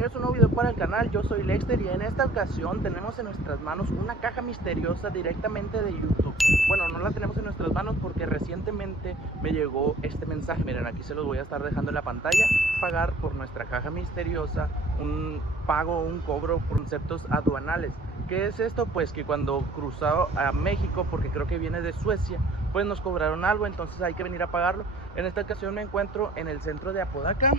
bienvenidos a un nuevo video para el canal. Yo soy Lexter y en esta ocasión tenemos en nuestras manos una caja misteriosa directamente de YouTube. Bueno, no la tenemos en nuestras manos porque recientemente me llegó este mensaje. Miren, aquí se los voy a estar dejando en la pantalla. Pagar por nuestra caja misteriosa un pago, un cobro por conceptos aduanales. ¿Qué es esto? Pues que cuando cruzado a México, porque creo que viene de Suecia, pues nos cobraron algo, entonces hay que venir a pagarlo. En esta ocasión me encuentro en el centro de Apodaca.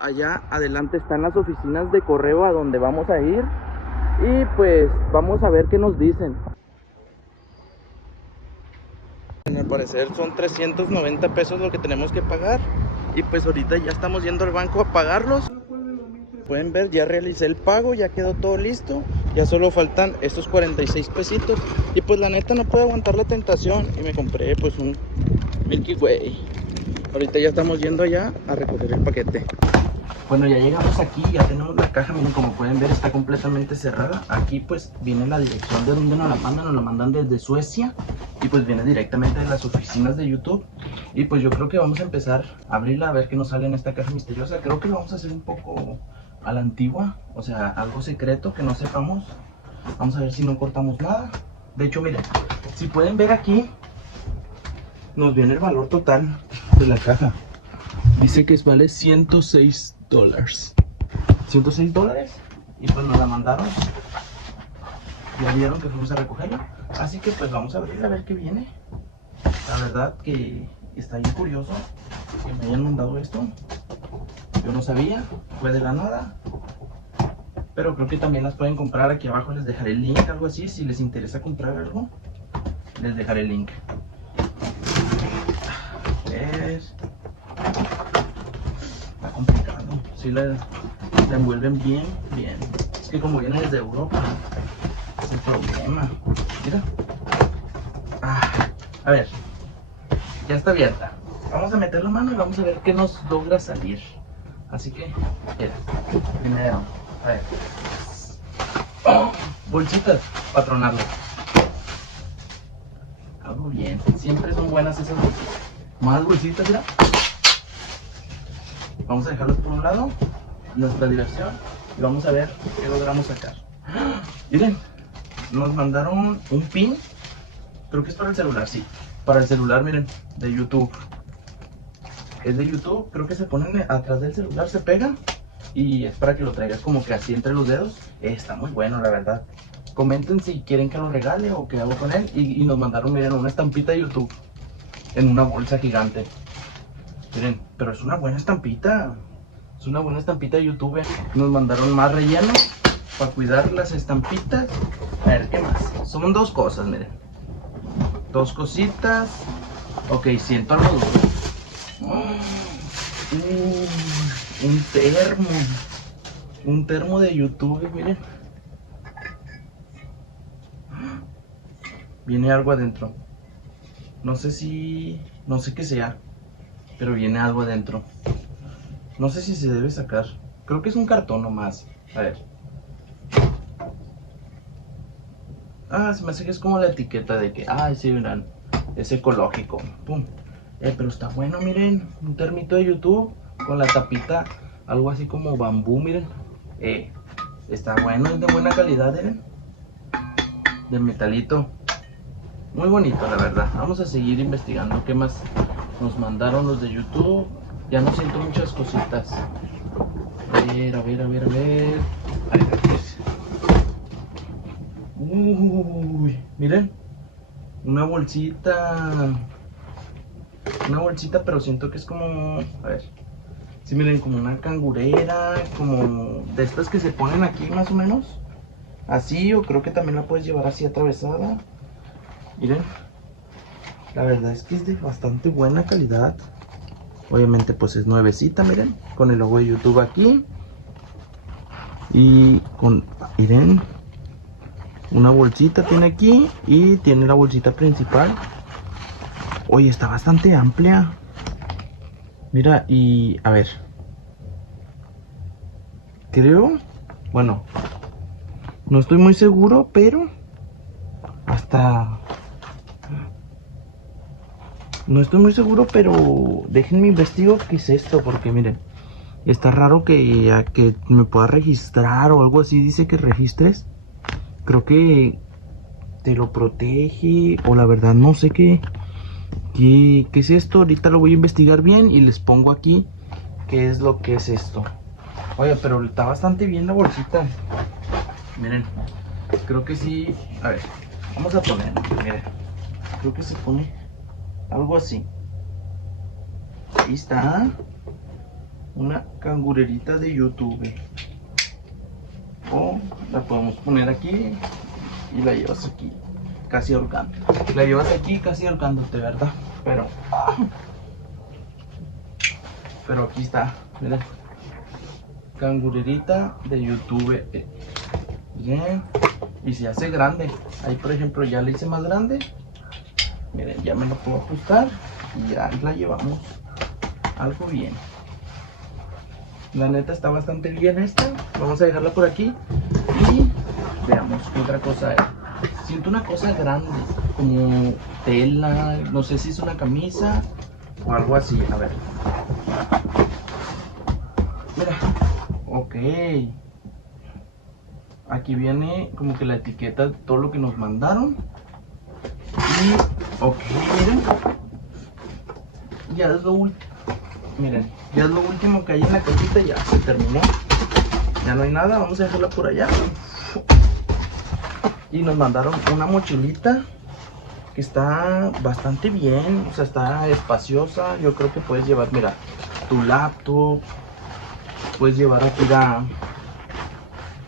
Allá adelante están las oficinas de correo a donde vamos a ir y pues vamos a ver qué nos dicen. Al parecer son 390 pesos lo que tenemos que pagar y pues ahorita ya estamos yendo al banco a pagarlos. Pueden ver, ya realicé el pago, ya quedó todo listo, ya solo faltan estos 46 pesitos y pues la neta no puedo aguantar la tentación y me compré pues un Milky Way. Ahorita ya estamos yendo allá a recoger el paquete. Bueno, ya llegamos aquí, ya tenemos la caja, miren, como pueden ver está completamente cerrada. Aquí pues viene la dirección de donde nos la mandan desde Suecia y pues viene directamente de las oficinas de YouTube. Y pues yo creo que vamos a empezar a abrirla a ver qué nos sale en esta caja misteriosa. Creo que lo vamos a hacer un poco a la antigua, o sea, algo secreto que no sepamos. Vamos a ver si no cortamos nada. De hecho, miren, si pueden ver aquí, nos viene el valor total de la caja. Dice que vale $106. $106 y pues nos la mandaron. Ya vieron que fuimos a recogerla. Así que pues vamos a abrir a ver qué viene. La verdad que está bien curioso que me hayan mandado esto. Yo no sabía, fue de la nada. Pero creo que también las pueden comprar. Aquí abajo les dejaré el link, algo así. Si les interesa comprar algo, les dejaré el link. Está complicado. Si la envuelven bien. Es que como viene desde Europa, es el problema. Mira. A ver, ya está abierta. Vamos a meter la mano y vamos a ver qué nos logra salir. Así que, mira, primero, a ver. Bolsitas, patronarlo. Algo bien, siempre son buenas esas bolsitas. Más bolsitas, mira. Vamos a dejarlos por un lado, nuestra diversión, y vamos a ver qué logramos sacar. Miren, nos mandaron un pin, creo que es para el celular, sí, para el celular, miren, de YouTube. Es de YouTube, creo que se ponen atrás del celular, se pega, y es para que lo traigas como que así entre los dedos. Está muy bueno, la verdad. Comenten si quieren que lo regale o qué hago con él, y nos mandaron, miren, una estampita de YouTube en una bolsa gigante. Miren, pero es una buena estampita. Es una buena estampita de YouTube. Nos mandaron más relleno para cuidar las estampitas. A ver, ¿qué más? Son dos cosas, miren. Dos cositas. Ok, siento algo. Un termo. Un termo de YouTube, miren. Viene algo adentro. No sé qué sea, pero viene algo adentro. No sé si se debe sacar. Creo que es un cartón nomás. A ver. Se me hace que es como la etiqueta de que, sí, verán, es ecológico. Pum. Pero está bueno, miren. Un termito de YouTube con la tapita, algo así como bambú, miren. Está bueno, es de buena calidad, miren. De metalito. Muy bonito, la verdad. Vamos a seguir investigando qué más nos mandaron los de YouTube. Ya no siento muchas cositas. A ver. Uy, miren. Una bolsita. Pero siento que es como... A ver. Sí, miren, como una cangurera. Como de estas que se ponen aquí más o menos. Así, o creo que también la puedes llevar así atravesada. Miren, la verdad es que es de bastante buena calidad. Obviamente pues es nuevecita, miren, con el logo de YouTube aquí. Y con, miren, una bolsita tiene aquí y tiene la bolsita principal. Oye, está bastante amplia. Mira, y a ver, creo, bueno, no estoy muy seguro, pero hasta... No estoy muy seguro, pero déjenme investigo qué es esto, porque miren, Está raro que me pueda registrar o algo así. Dice que registres. Creo que te lo protege. O la verdad no sé qué es esto. Ahorita lo voy a investigar bien y les pongo aquí qué es lo que es esto. Oye, pero está bastante bien la bolsita. Miren, creo que sí. A ver, vamos a poner. Miren, creo que se pone algo así. Ahí está. Una cangurerita de YouTube. O la podemos poner aquí y la llevas aquí, casi ahorcando. La llevas aquí casi ahorcándote, ¿verdad? Pero aquí está, miren. Cangurerita de YouTube. Bien. Y se hace grande. Ahí por ejemplo ya la hice más grande. Miren, ya me lo puedo ajustar y ya la llevamos algo bien. La neta está bastante bien esta. Vamos a dejarla por aquí y veamos qué otra cosa es. Siento una cosa grande, como tela, no sé si es una camisa o algo así. A ver. Mira. Ok. Aquí viene como que la etiqueta de todo lo que nos mandaron. Y, ok, miren. Ya es lo último. Miren, ya es lo último que hay en la cajita, ya se terminó. Ya no hay nada, vamos a dejarla por allá. Y nos mandaron una mochilita que está bastante bien, o sea, está espaciosa. Yo creo que puedes llevar, mira, tu laptop, puedes llevar aquí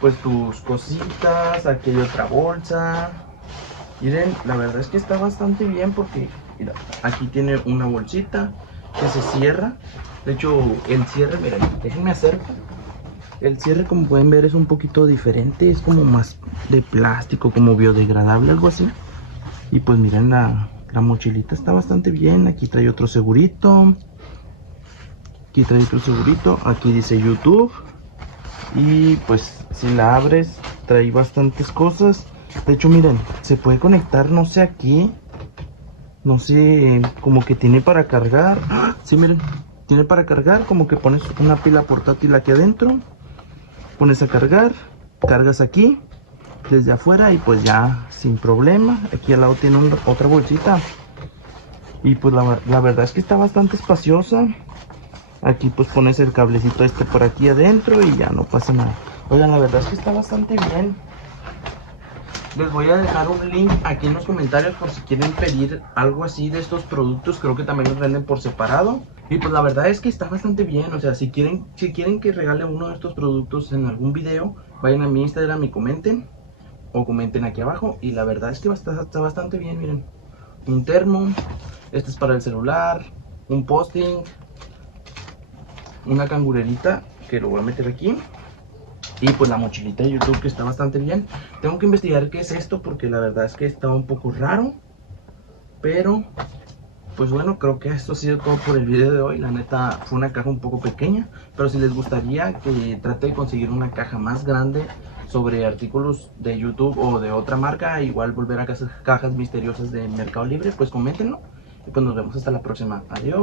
pues tus cositas. Aquí hay otra bolsa. Miren, la verdad es que está bastante bien porque, mira, aquí tiene una bolsita que se cierra. De hecho, el cierre, miren, déjenme acercar. El cierre, como pueden ver, es un poquito diferente. Es como más de plástico, como biodegradable, algo así. Y pues miren, la mochilita está bastante bien. Aquí trae otro segurito. Aquí trae otro segurito. Aquí dice YouTube. Y pues si la abres, trae bastantes cosas. De hecho, miren, se puede conectar, no sé aquí. No sé, como que tiene para cargar. ¡Ah! Sí, miren, tiene para cargar. Como que pones una pila portátil aquí adentro. Pones a cargar, cargas aquí desde afuera y pues ya sin problema. Aquí al lado tiene otra bolsita. Y pues la verdad es que está bastante espaciosa. Aquí pues pones el cablecito este por aquí adentro y ya no pasa nada. Oigan, la verdad es que está bastante bien. Les voy a dejar un link aquí en los comentarios por si quieren pedir algo así de estos productos. Creo que también los venden por separado. Y pues la verdad es que está bastante bien. O sea, si quieren que regale uno de estos productos en algún video, vayan a mi Instagram y comenten. O comenten aquí abajo. Y la verdad es que está bastante bien, miren. Un termo. Este es para el celular. Un posting. Una cangurerita que lo voy a meter aquí. Y pues la mochilita de YouTube, que está bastante bien. Tengo que investigar qué es esto porque la verdad es que está un poco raro. Pero pues bueno, creo que esto ha sido todo por el video de hoy. La neta fue una caja un poco pequeña, pero si les gustaría que trate de conseguir una caja más grande sobre artículos de YouTube o de otra marca, igual volver a esas cajas misteriosas de Mercado Libre, pues coméntenlo. Y pues nos vemos hasta la próxima. Adiós.